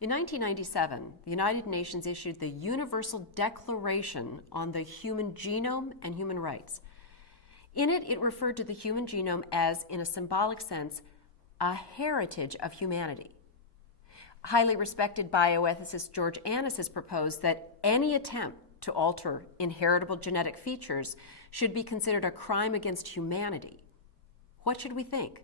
In 1997, the United Nations issued the Universal Declaration on the Human Genome and Human Rights. In it, it referred to the human genome as, in a symbolic sense, a heritage of humanity. Highly respected bioethicist George Annis has proposed that any attempt to alter inheritable genetic features should be considered a crime against humanity. What should we think?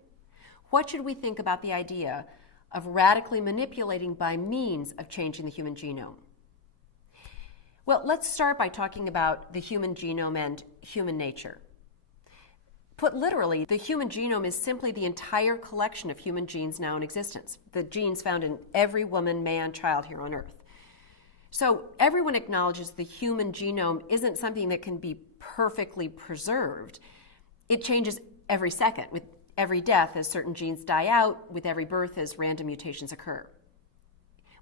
What should we think about the idea of radically manipulating by means of changing the human genome? Well, let's start by talking about the human genome and human nature. Put literally, the human genome is simply the entire collection of human genes now in existence, the genes found in every woman, man, child here on Earth. So everyone acknowledges the human genome isn't something that can be perfectly preserved. It changes every second, with every death as certain genes die out, with every birth as random mutations occur.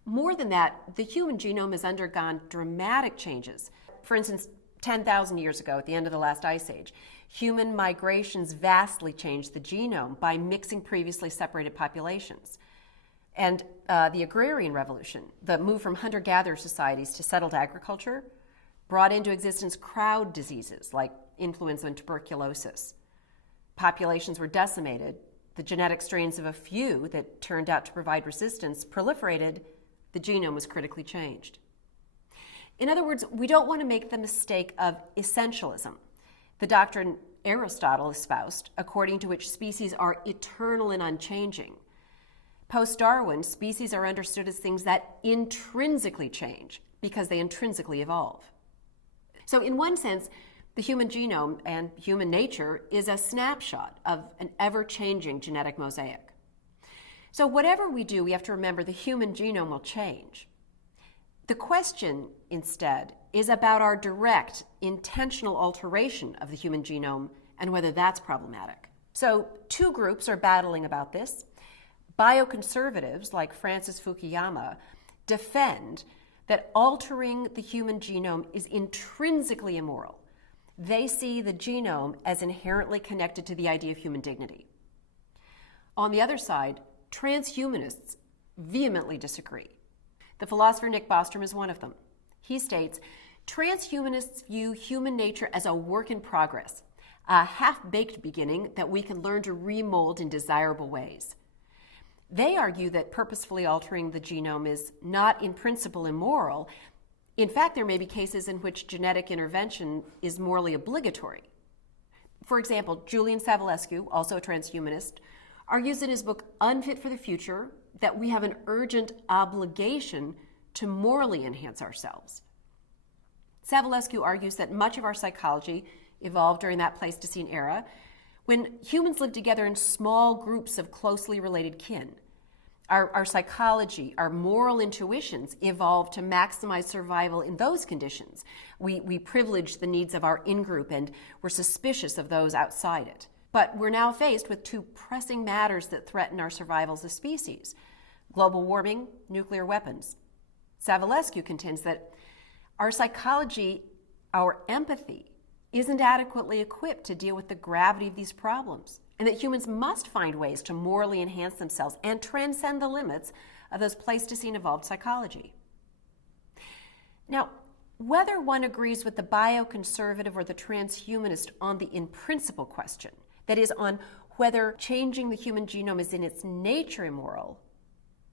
More than that, the human genome has undergone dramatic changes. For instance, 10,000 years ago, at the end of the last ice age, human migrations vastly changed the genome by mixing previously separated populations. And the agrarian revolution, the move from hunter-gatherer societies to settled agriculture, brought into existence crowd diseases like influenza and tuberculosis. Populations were decimated. The genetic strains of a few that turned out to provide resistance proliferated. The genome was critically changed. In other words, we don't want to make the mistake of essentialism, the doctrine Aristotle espoused, according to which species are eternal and unchanging. Post-Darwin, species are understood as things that intrinsically change because they intrinsically evolve. So in one sense, the human genome and human nature is a snapshot of an ever-changing genetic mosaic. So whatever we do, we have to remember the human genome will change. The question, instead, is about our direct, intentional alteration of the human genome and whether that's problematic. So two groups are battling about this. Bioconservatives, like Francis Fukuyama, defend that altering the human genome is intrinsically immoral. They see the genome as inherently connected to the idea of human dignity. On the other side, transhumanists vehemently disagree. The philosopher Nick Bostrom is one of them. He states, transhumanists view human nature as a work in progress, a half-baked beginning that we can learn to remold in desirable ways. They argue that purposefully altering the genome is not in principle immoral. In fact, there may be cases in which genetic intervention is morally obligatory. For example, Julian Savulescu, also a transhumanist, argues in his book Unfit for the Future that we have an urgent obligation to morally enhance ourselves. Savulescu argues that much of our psychology evolved during that Pleistocene era, when humans lived together in small groups of closely related kin. Our psychology, our moral intuitions evolved to maximize survival in those conditions. We privileged the needs of our in-group and were suspicious of those outside it. But we're now faced with two pressing matters that threaten our survival as a species: global warming, nuclear weapons. Savulescu contends that our psychology, our empathy, isn't adequately equipped to deal with the gravity of these problems, and that humans must find ways to morally enhance themselves and transcend the limits of those Pleistocene evolved psychology. Now, whether one agrees with the bioconservative or the transhumanist on the in-principle question, that is, on whether changing the human genome is in its nature immoral,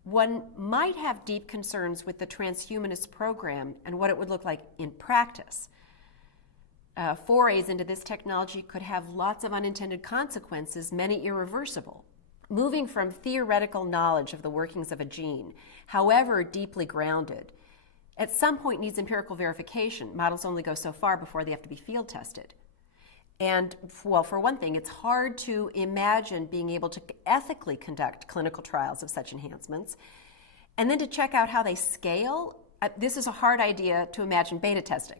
one might have deep concerns with the transhumanist program and what it would look like in practice. Forays into this technology could have lots of unintended consequences, many irreversible. Moving from theoretical knowledge of the workings of a gene, however deeply grounded, at some point needs empirical verification. Models only go so far before they have to be field tested. And, well, for one thing, it's hard to imagine being able to ethically conduct clinical trials of such enhancements. And then to check out how they scale, this is a hard idea to imagine beta testing.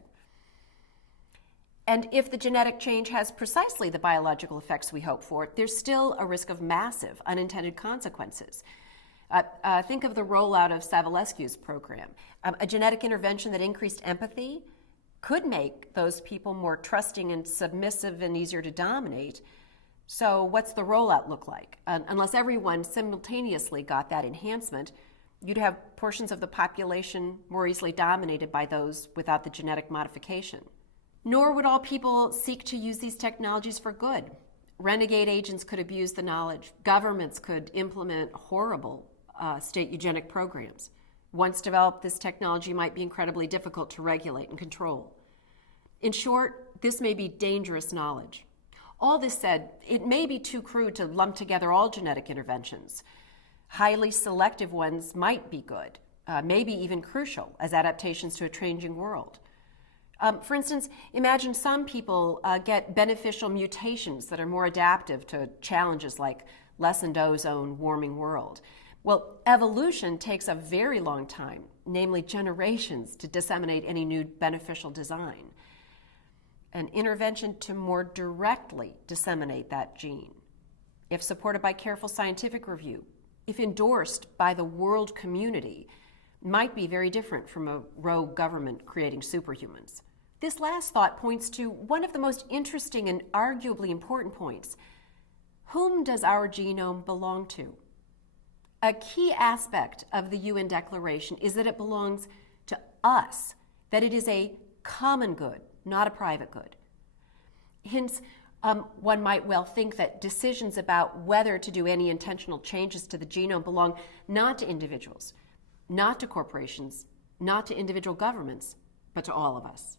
And if the genetic change has precisely the biological effects we hope for, there's still a risk of massive unintended consequences. Think of the rollout of Savulescu's program. A genetic intervention that increased empathy could make those people more trusting and submissive and easier to dominate. So what's the rollout look like? Unless everyone simultaneously got that enhancement, You'd have portions of the population more easily dominated by those without the genetic modification. Nor would all people seek to use these technologies for good. Renegade agents could abuse the knowledge. Governments could implement horrible state eugenic programs. Once developed, this technology might be incredibly difficult to regulate and control. In short, this may be dangerous knowledge. All this said, it may be too crude to lump together all genetic interventions. Highly selective ones might be good, maybe even crucial as adaptations to a changing world. For instance, imagine some people get beneficial mutations that are more adaptive to challenges like lessened ozone, warming world. Well, evolution takes a very long time, namely generations, to disseminate any new beneficial design. An intervention to more directly disseminate that gene, if supported by careful scientific review, if endorsed by the world community, might be very different from a rogue government creating superhumans. This last thought points to one of the most interesting and arguably important points. Whom does our genome belong to? A key aspect of the UN Declaration is that it belongs to us, that it is a common good, not a private good. Hence, one might well think that decisions about whether to do any intentional changes to the genome belong not to individuals, not to corporations, not to individual governments, but to all of us.